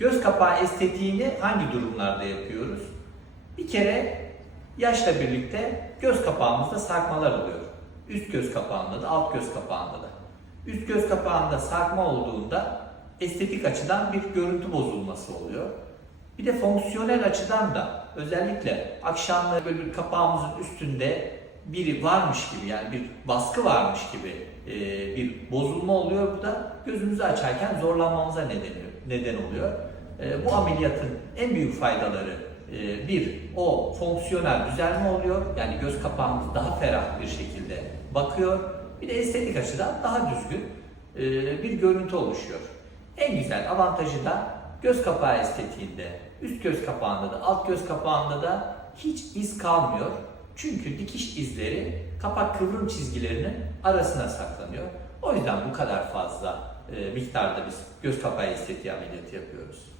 Göz kapağı estetiğini hangi durumlarda yapıyoruz? Bir kere yaşla birlikte göz kapağımızda sarkmalar oluyor. Üst göz kapağında da, alt göz kapağında da. Üst göz kapağında sarkma olduğunda estetik açıdan bir görüntü bozulması oluyor. Bir de fonksiyonel açıdan da özellikle akşamları böyle bir kapağımızın üstünde biri varmış gibi yani bir baskı varmış gibi e, bir bozulma oluyor. Bu da gözümüzü açarken zorlanmamıza neden, neden oluyor. E, bu ameliyatın en büyük faydaları e, bir, o fonksiyonel düzelme oluyor. Yani göz kapağımız daha ferah bir şekilde bakıyor. Bir de estetik açıdan daha düzgün e, bir görüntü oluşuyor. En güzel avantajı da göz kapağı estetiğinde, üst göz kapağında da, alt göz kapağında da hiç iz kalmıyor. Çünkü dikiş izleri kapak kıvrım çizgilerinin arasına saklanıyor. O yüzden bu kadar fazla e, miktarda biz göz kapağı estetiği ameliyatı yapıyoruz.